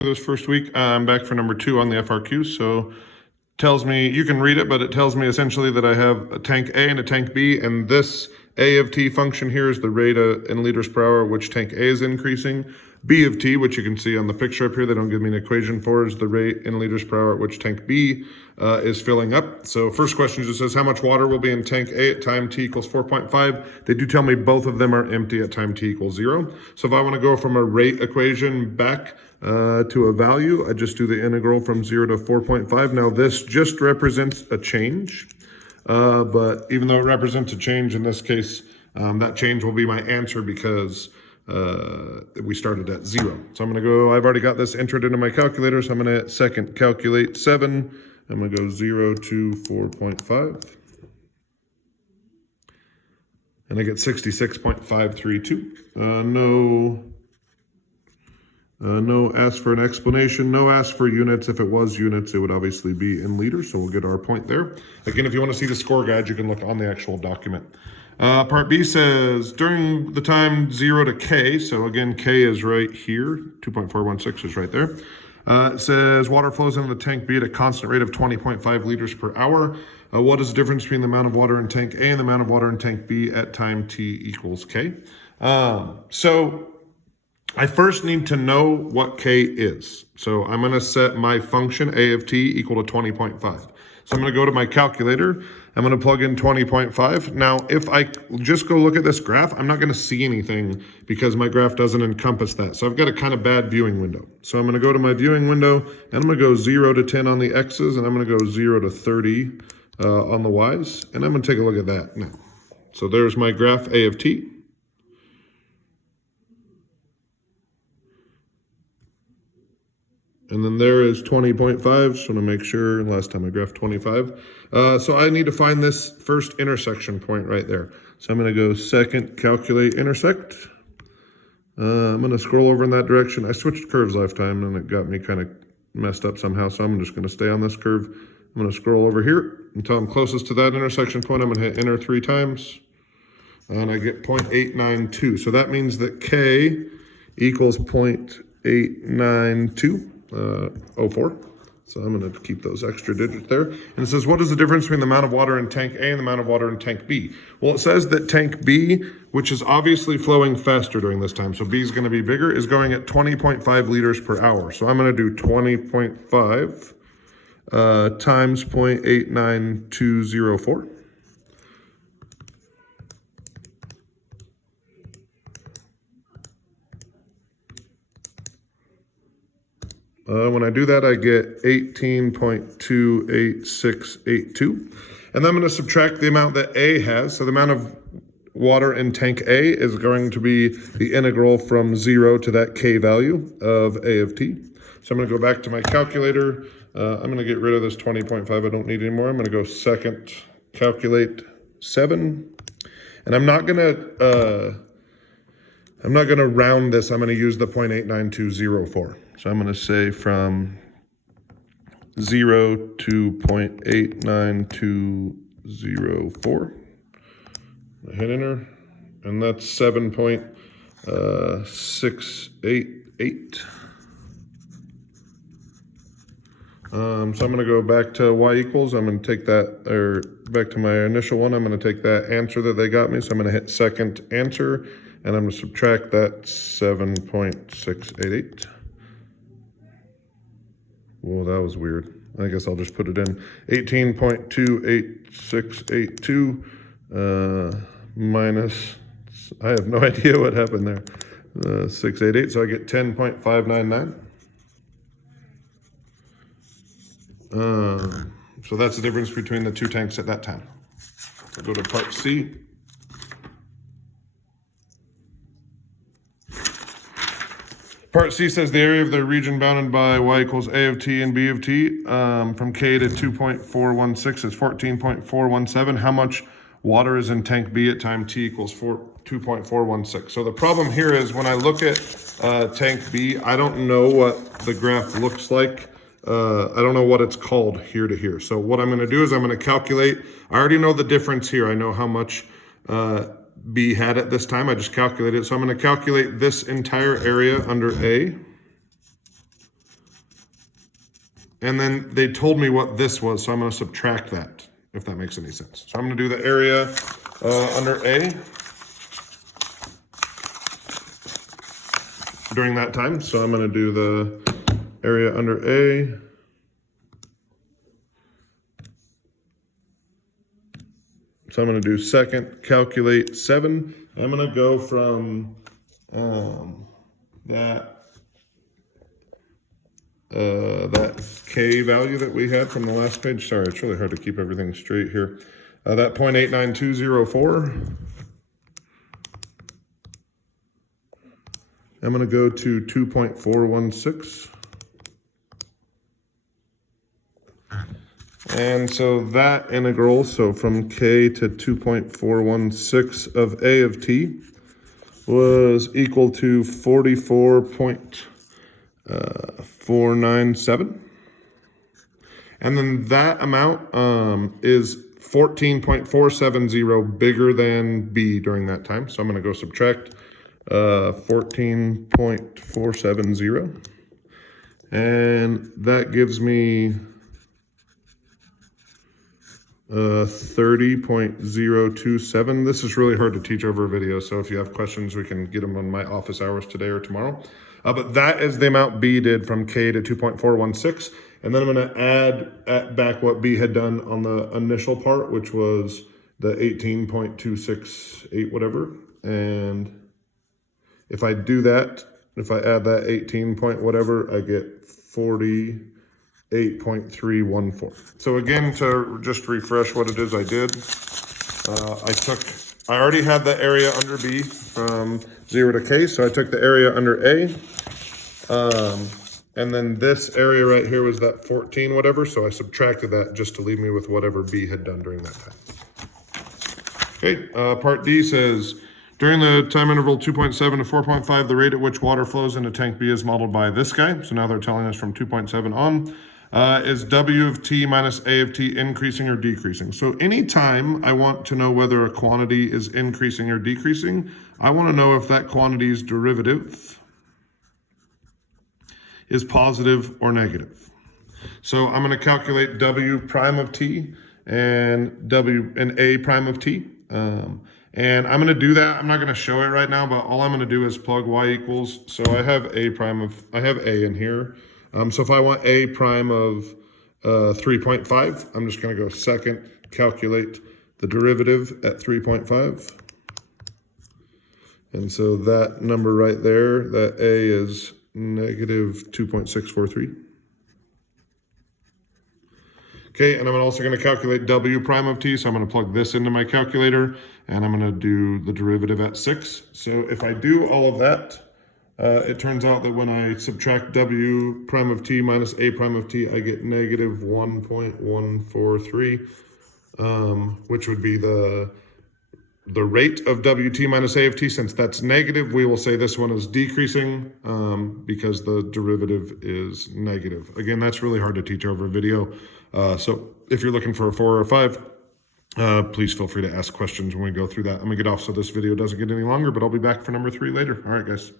This first week, I'm back for number 2 on the FRQ. So tells me, you can read it, but it tells me essentially that I have a tank A and a tank B, and this A of T function here is the rate in liters per hour which tank A is increasing. B of T, which you can see on the picture up here, they don't give me an equation for, is the rate in liters per hour at which tank B is filling up. So first question just says how much water will be in tank A at time T equals 4.5. They do tell me both of them are empty at time T equals 0. So if I want to go from a rate equation back to a value, I just do the integral from 0 to 4.5. Now this just represents a change, but even though it represents a change in this case, that change will be my answer because we started at 0. So I'm going to go, I've already got this entered into my calculator, so I'm going to hit second calculate 7. I'm going to go 0 to 4.5. And I get 66.532. No ask for an explanation, no ask for units. If it was units, it would obviously be in liters, so we'll get our point there. Again, if you want to see the score guide, you can look on the actual document. Part B says, during the time 0 to K, so again, K is right here, 2.416 is right there. It says, water flows into the tank B at a constant rate of 20.5 liters per hour. What is the difference between the amount of water in tank A and the amount of water in tank B at time T equals K? So I first need to know what K is. So I'm going to set my function A of T equal to 20.5. So I'm going to go to my calculator. I'm going to plug in 20.5. Now, if I just go look at this graph, I'm not going to see anything because my graph doesn't encompass that. So I've got a kind of bad viewing window. So I'm going to go to my viewing window and I'm going to go 0 to 10 on the X's and I'm going to go 0 to 30 on the Y's. And I'm going to take a look at that now. So there's my graph A of T. And then there is 20.5, so I want to make sure, last time I graphed 25. So I need to find this first intersection point right there. So I'm going to go second, calculate, intersect. I'm going to scroll over in that direction. I switched curves last time and it got me kind of messed up somehow, so I'm just going to stay on this curve. I'm going to scroll over here until I'm closest to that intersection point. I'm going to hit enter 3 times, and I get 0.892. So that means that K equals 0.892. 04. So I'm going to keep those extra digits there. And it says, what is the difference between the amount of water in tank A and the amount of water in tank B? Well, it says that tank B, which is obviously flowing faster during this time, so B is going to be bigger, is going at 20.5 liters per hour. So I'm going to do 20.5 times 0.89204. When I do that, I get 18.28682. And then I'm going to subtract the amount that A has. So the amount of water in tank A is going to be the integral from 0 to that K value of A of T. So I'm going to go back to my calculator. I'm going to get rid of this 20.5. I don't need anymore. I'm going to go second, calculate 7. And I'm not going to round this. I'm going to use the 0.89204. So I'm going to say from 0 to 0.89204. Hit enter, and that's 7.688. So I'm going to go back to y equals. I'm going to take that, or back to my initial one. I'm going to take that answer that they got me. So I'm going to hit second answer, and I'm going to subtract that 7.688. Well, that was weird. I guess I'll just put it in. 18.28682 minus, I have no idea what happened there. 688, so I get 10.599. So that's the difference between the two tanks at that time. I'll go to part C. Part C says the area of the region bounded by y equals A of T and B of T from K to 2.416 is 14.417. How much water is in tank B at time T equals 2.416? So the problem here is when I look at tank B, I don't know what the graph looks like. I don't know what it's called here to here. So what I'm going to do is I'm going to calculate. I already know the difference here. I know how much B had at this time. I just calculated it. So I'm going to calculate this entire area under A. And then they told me what this was, so I'm going to subtract that, if that makes any sense. So I'm going to do the area under A during that time. So I'm going to do the area under A. So I'm going to do second, calculate 7. I'm going to go from that K value that we had from the last page. Sorry, it's really hard to keep everything straight here. That 0.89204. I'm going to go to 2.416. And so that integral, so from K to 2.416 of A of T, was equal to 44.497. And then that amount is 14.470 bigger than B during that time. So I'm going to go subtract 14.470. And that gives me 30.027. This is really hard to teach over a video, so if you have questions, we can get them on my office hours today or tomorrow. But that is the amount B did from K to 2.416. And then I'm going to add back what B had done on the initial part, which was the 18.268 whatever. And if I do that, if I add that 18 point whatever, I get 48.314. So again, to just refresh what it is I did, I already had the area under B from 0 to K, so I took the area under A, and then this area right here was that 14 whatever, so I subtracted that just to leave me with whatever B had done during that time. Okay, part D says, during the time interval 2.7 to 4.5, the rate at which water flows into tank B is modeled by this guy. So now they're telling us from 2.7 on. Is W of T minus A of T increasing or decreasing? So anytime I want to know whether a quantity is increasing or decreasing, I want to know if that quantity's derivative is positive or negative. So I'm going to calculate W prime of T and A prime of T. And I'm going to do that. I'm not going to show it right now, but all I'm going to do is plug y equals. So I have A in here. So if I want A prime of 3.5, I'm just going to go second, calculate the derivative at 3.5. And so that number right there, that A is negative 2.643. Okay, and I'm also going to calculate W prime of T, so I'm going to plug this into my calculator, and I'm going to do the derivative at 6. So if I do all of that, it turns out that when I subtract W prime of T minus A prime of T, I get negative 1.143, which would be the rate of WT minus A of T. Since that's negative, we will say this one is decreasing because the derivative is negative. Again, that's really hard to teach over a video. So if you're looking for a 4 or a 5, please feel free to ask questions when we go through that. I'm gonna get off so this video doesn't get any longer, but I'll be back for number 3 later. All right, guys.